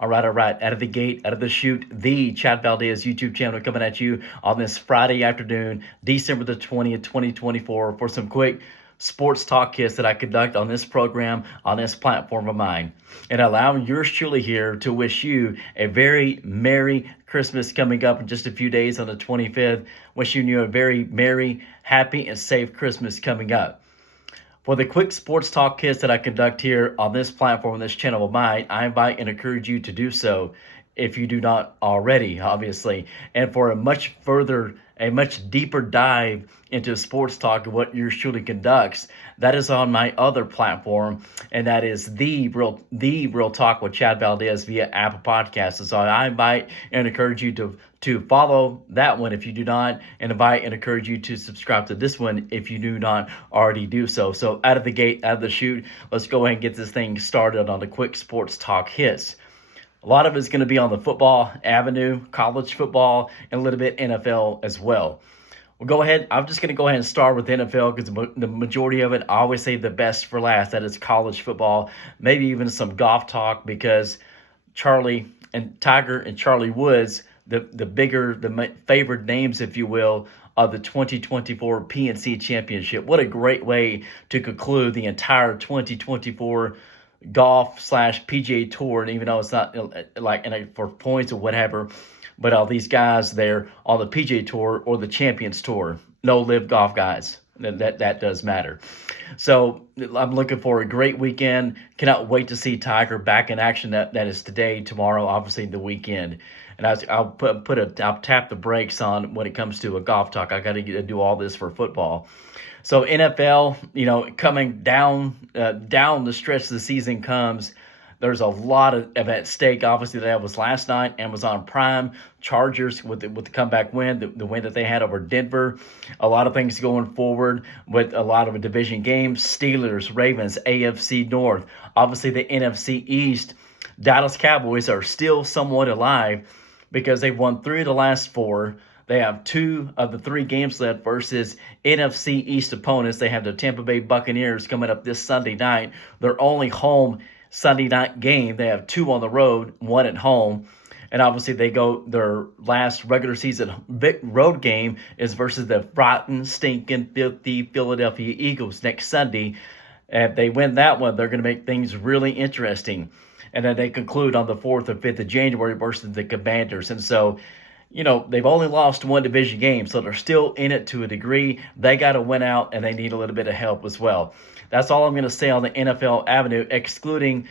All right. Out of the gate, out of the chute, the Chad Valdez YouTube channel coming at you on this Friday afternoon, December the 20th, 2024, for some quick sports talk hits that I conduct on this program, on this platform of mine. And allowing yours truly here to wish you a very Merry Christmas coming up in just a few days on the 25th. Wishing you a very merry, happy, and safe Christmas coming up. For the quick sports talk hits that I conduct here on this platform, on this channel of mine, I invite and encourage you to do so if you do not already, obviously. And for a much deeper dive into sports talk and what yours truly conducts, that is on my other platform, and that is the Real Talk with Chad Valdez via Apple Podcasts. And so I invite and encourage you to follow that one if you do not, and invite and encourage you to subscribe to this one if you do not already do so. So out of the gate, out of the chute, let's go ahead and get this thing started on the quick sports talk hits. A lot of it's going to be on the football avenue, college football, and a little bit NFL as well. I'm just going to go ahead and start with NFL because the majority of it, I always say the best for last. That is college football, maybe even some golf talk, because Tiger and Charlie Woods, the favored names, if you will, of the 2024 PNC Championship. What a great way to conclude the entire 2024 golf/PGA Tour, and even though it's not for points or whatever, but all these guys there on the PGA Tour or the Champions Tour, no live golf guys. That does matter. So I'm looking for a great weekend. Cannot wait to see Tiger back in action. That is today, tomorrow, obviously the weekend. And I'll tap the brakes on when it comes to a golf talk. I got to do all this for football. So NFL, coming down the stretch of the season comes. There's a lot of at stake. Obviously, that was last night. Amazon Prime, Chargers with the comeback win, the win that they had over Denver. A lot of things going forward with a lot of division games. Steelers, Ravens, AFC North. Obviously, the NFC East. Dallas Cowboys are still somewhat alive because they've won 3 of the last 4. They have 2 of the 3 games left versus NFC East opponents. They have the Tampa Bay Buccaneers coming up this Sunday night. Their only home Sunday night game. They have 2 on the road, 1 at home. And obviously their last regular season road game is versus the rotten, stinking, filthy Philadelphia Eagles next Sunday. And if they win that one, they're going to make things really interesting. And then they conclude on the 4th or 5th of January versus the Commanders. And so, they've only lost 1 division game, so they're still in it to a degree. They got to win out, and they need a little bit of help as well. That's all I'm going to say on the NFL avenue, excluding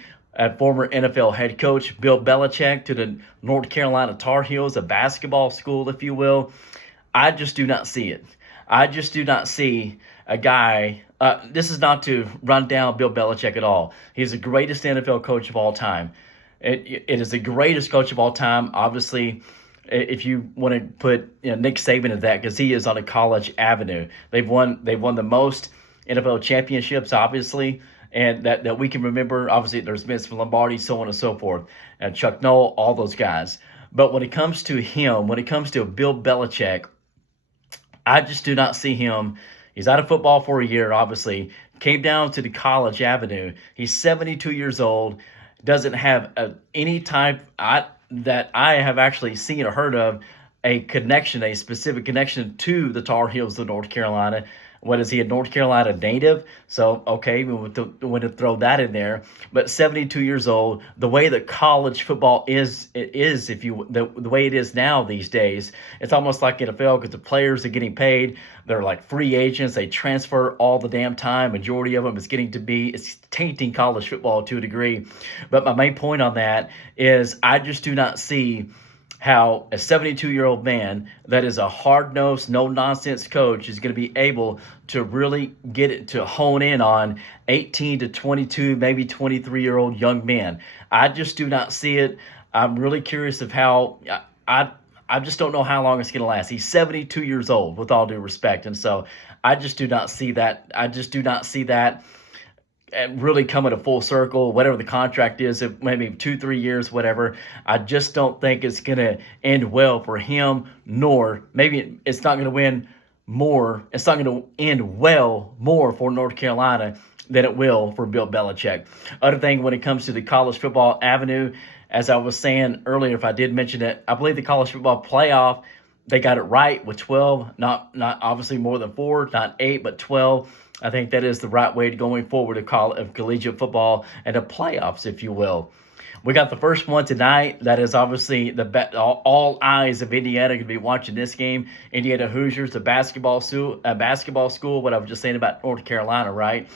former NFL head coach Bill Belichick to the North Carolina Tar Heels, a basketball school, if you will. I just do not see it. I just do not see a guy. This is not to run down Bill Belichick at all. He's the greatest NFL coach of all time. It is the greatest coach of all time, obviously. If you want to put Nick Saban in that, because he is on a college avenue. They've won the most NFL championships, obviously, and that we can remember. Obviously, there's Vince Lombardi, so on and so forth, and Chuck Noll, all those guys. But when it comes to him, when it comes to Bill Belichick, I just do not see him. He's out of football for a year, obviously. Came down to the college avenue. He's 72 years old. Doesn't have any type that I have actually seen or heard of a specific connection to the Tar Heels of North Carolina. What is he, a North Carolina native? So, okay, we want to throw that in there. But 72 years old, the way that college football is the way it is now these days, it's almost like NFL because the players are getting paid. They're like free agents. They transfer all the damn time. Majority of them it's tainting college football to a degree. But my main point on that is I just do not see how a 72-year-old man that is a hard-nosed, no-nonsense coach is going to be able to really get it to hone in on 18 to 22, maybe 23-year-old young men. I just do not see it. I'm really curious of how I just don't know how long it's going to last. He's 72 years old, with all due respect. And so I just do not see that. I just do not see that really coming to full circle, whatever the contract is, if maybe 2-3 years, whatever. I just don't think it's going to end well for him, nor maybe it's not going to win more. It's not going to end well more for North Carolina than it will for Bill Belichick. Other thing, when it comes to the college football avenue, as I was saying earlier, if I did mention it, I believe the college football playoff, they got it right with 12, not obviously more than 4, not 8, but 12. I think that is the right way to going forward of collegiate football and the playoffs, if you will. We got the first one tonight. That is obviously all eyes of Indiana going to be watching this game. Indiana Hoosiers, the basketball school. What I was just saying about North Carolina, right?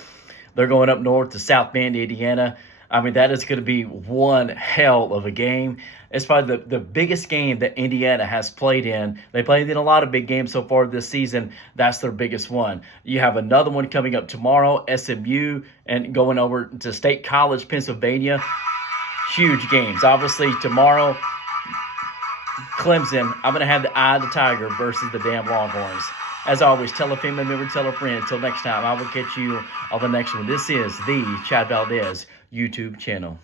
They're going up north to South Bend, Indiana. I mean, that is going to be one hell of a game. It's probably the biggest game that Indiana has played in. They played in a lot of big games so far this season. That's their biggest one. You have another one coming up tomorrow, SMU, and going over to State College, Pennsylvania. Huge games. Obviously, tomorrow, Clemson, I'm going to have the eye of the tiger versus the damn Longhorns. As always, tell a family member, tell a friend. Until next time, I will catch you on the next one. This is the Chad Valdez YouTube channel.